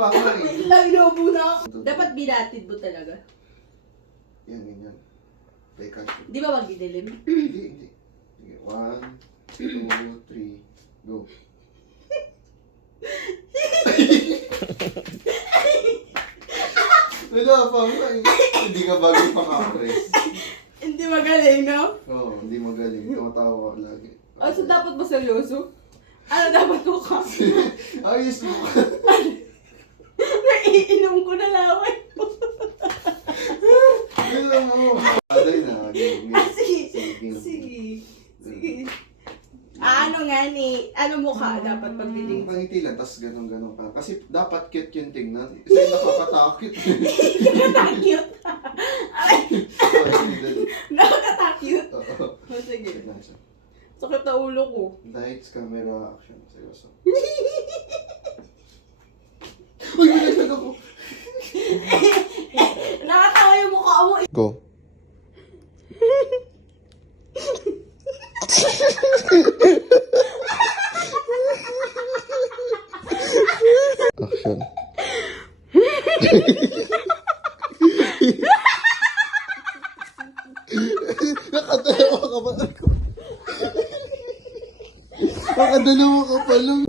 pa ako eh. Wait lang, inuubo na ako. Dapat binatid mo talaga. Yan, ganyan. Teka. Di ba magdidilim? Hindi. Sige, 1, 2, 3, go. Wala pa nga eh. Hindi ka bagay pang-actress. Hindi magaling, no? Oo, hindi magaling. Tumatawa ka lagi. Oh, so dapat ba seryoso? Ano dapat ko ka? Ayos mo ka. Naiinom ko na laway mo. Wala mo. Aday na. Sige. Ano nga ni? Ano mukha dapat pagdiling? Pangiti lang, tas ganun-ganun ka. Kasi dapat cute yung tingnan. Kasi nakakatakit. Nakakatakot. Sorry, Nakakatakot. oo. Oh, sige. Tignan siya. Sakit na ulo ko. Lights, camera, action. Seryoso. Uy, binaglag ako. Nakatawa yung mukha mo. Go. Action. Nakadalawa ka ba? Nakadalawa ka pa lang.